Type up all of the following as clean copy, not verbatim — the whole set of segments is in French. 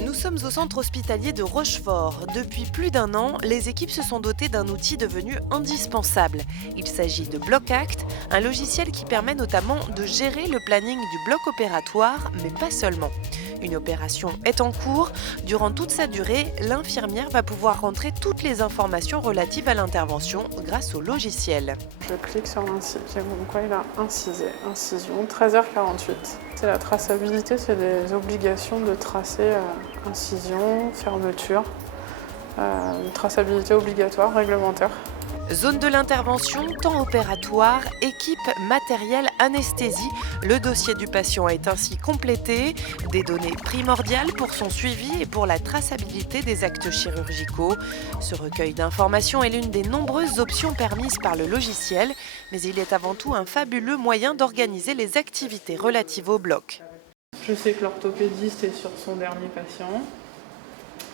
Nous sommes au centre hospitalier de Rochefort. Depuis plus d'un an, les équipes se sont dotées d'un outil devenu indispensable. Il s'agit de BlockAct, un logiciel qui permet notamment de gérer le planning du bloc opératoire, mais pas seulement. Une opération est en cours. Durant toute sa durée, l'infirmière va pouvoir rentrer toutes les informations relatives à l'intervention grâce au logiciel. Je clique sur l'incision, comme quoi il a incisé. Incision, 13h48. C'est la traçabilité, c'est des obligations de tracer incision, fermeture, une traçabilité obligatoire, réglementaire. Zone de l'intervention, temps opératoire, équipe, matériel, anesthésie. Le dossier du patient est ainsi complété. Des données primordiales pour son suivi et pour la traçabilité des actes chirurgicaux. Ce recueil d'informations est l'une des nombreuses options permises par le logiciel, mais il est avant tout un fabuleux moyen d'organiser les activités relatives au bloc. Je sais que l'orthopédiste est sur son dernier patient.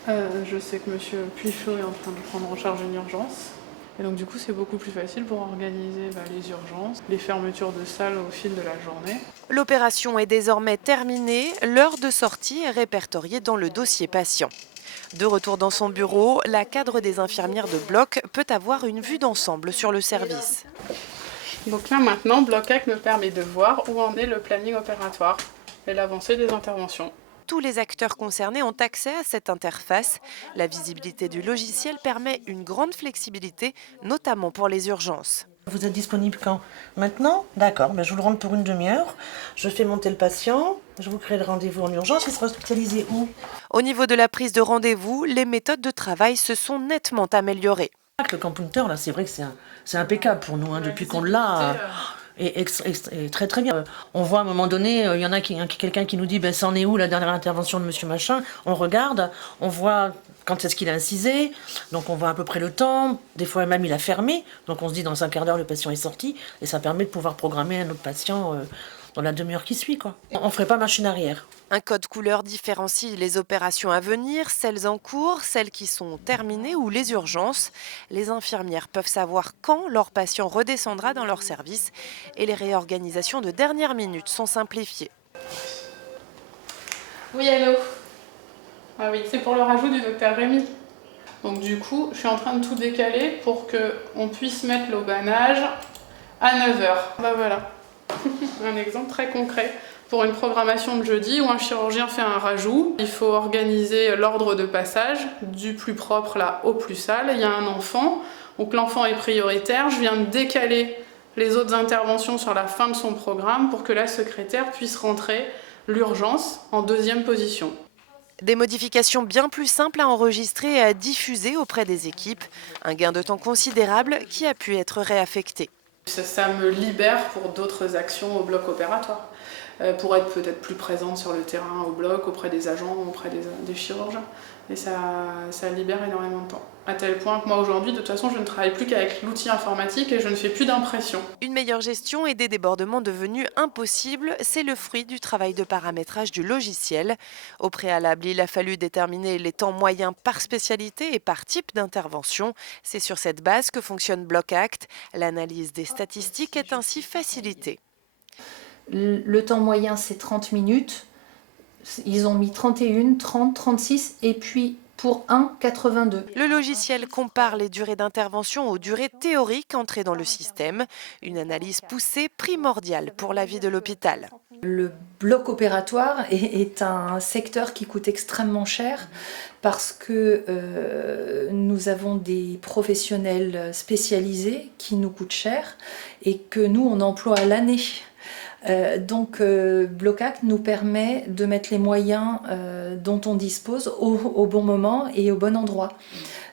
Je sais que M. Puichot est en train de prendre en charge une urgence. Et donc du coup, c'est beaucoup plus facile pour organiser les urgences, les fermetures de salles au fil de la journée. L'opération est désormais terminée, l'heure de sortie est répertoriée dans le dossier patient. De retour dans son bureau, la cadre des infirmières de bloc peut avoir une vue d'ensemble sur le service. Donc là maintenant, BlockAct me permet de voir où en est le planning opératoire et l'avancée des interventions. Tous les acteurs concernés ont accès à cette interface. La visibilité du logiciel permet une grande flexibilité, notamment pour les urgences. Vous êtes disponible quand? Maintenant? D'accord, je vous le rentre pour une demi-heure. Je fais monter le patient, je vous crée le rendez-vous en urgence. Il sera hospitalisé où? Au niveau de la prise de rendez-vous, les méthodes de travail se sont nettement améliorées. Le computer, là, c'est vrai que c'est impeccable pour nous, depuis qu'on l'a. Et très très bien. On voit à un moment donné, il y en a quelqu'un qui nous dit ça en est où la dernière intervention de monsieur machin. On regarde, on voit quand est-ce qu'il a incisé, donc on voit à peu près le temps. Des fois même il a fermé, donc on se dit dans un quart d'heure le patient est sorti, et ça permet de pouvoir programmer un autre patient dans la demi-heure qui suit, quoi. On ne ferait pas machine arrière. Un code couleur différencie les opérations à venir, celles en cours, celles qui sont terminées ou les urgences. Les infirmières peuvent savoir quand leur patient redescendra dans leur service et les réorganisations de dernière minute sont simplifiées. Oui, allô. Ah oui, c'est pour le rajout du docteur Rémy. Donc du coup, je suis en train de tout décaler pour qu'on puisse mettre l'aubannage à 9h. Voilà, un exemple très concret. Pour une programmation de jeudi où un chirurgien fait un rajout, il faut organiser l'ordre de passage du plus propre là au plus sale. Il y a un enfant, donc l'enfant est prioritaire. Je viens de décaler les autres interventions sur la fin de son programme pour que la secrétaire puisse rentrer l'urgence en deuxième position. Des modifications bien plus simples à enregistrer et à diffuser auprès des équipes. Un gain de temps considérable qui a pu être réaffecté. Ça me libère pour d'autres actions au bloc opératoire, pour être peut-être plus présente sur le terrain au bloc, auprès des agents, auprès des chirurgiens. Et ça libère énormément de temps. À tel point que moi aujourd'hui, de toute façon, je ne travaille plus qu'avec l'outil informatique et je ne fais plus d'impression. Une meilleure gestion et des débordements devenus impossibles, c'est le fruit du travail de paramétrage du logiciel. Au préalable, il a fallu déterminer les temps moyens par spécialité et par type d'intervention. C'est sur cette base que fonctionne BlockAct. L'analyse des statistiques est ainsi facilitée. Le temps moyen, c'est 30 minutes. Ils ont mis 31, 30, 36 et puis pour 1, 82. Le logiciel compare les durées d'intervention aux durées théoriques entrées dans le système. Une analyse poussée primordiale pour la vie de l'hôpital. Le bloc opératoire est un secteur qui coûte extrêmement cher parce que nous avons des professionnels spécialisés qui nous coûtent cher et que nous on emploie à l'année. Donc BlockAct nous permet de mettre les moyens dont on dispose au bon moment et au bon endroit.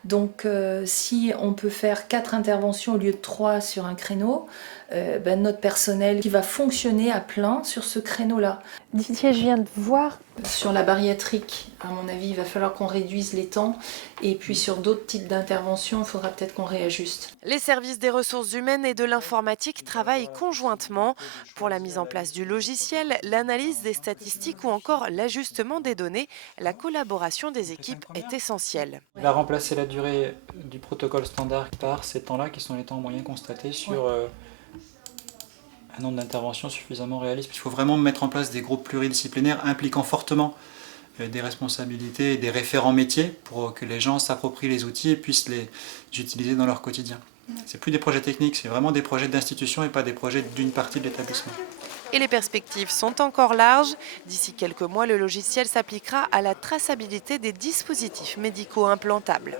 Donc si on peut faire 4 interventions au lieu de 3 sur un créneau, notre personnel qui va fonctionner à plein sur ce créneau-là. Didier, je viens de voir. Sur la bariatrique, à mon avis, il va falloir qu'on réduise les temps. Et puis sur d'autres types d'interventions, il faudra peut-être qu'on réajuste. Les services des ressources humaines et de l'informatique travaillent conjointement pour la mise en place du logiciel, l'analyse des statistiques ou encore l'ajustement des données. La collaboration des équipes est essentielle. Il va remplacer la durée du protocole standard par ces temps-là qui sont les temps moyens constatés sur un nombre d'interventions suffisamment réaliste. Il faut vraiment mettre en place des groupes pluridisciplinaires impliquant fortement des responsabilités et des référents métiers pour que les gens s'approprient les outils et puissent les utiliser dans leur quotidien. C'est plus des projets techniques, c'est vraiment des projets d'institution et pas des projets d'une partie de l'établissement. Et les perspectives sont encore larges. D'ici quelques mois, le logiciel s'appliquera à la traçabilité des dispositifs médicaux implantables.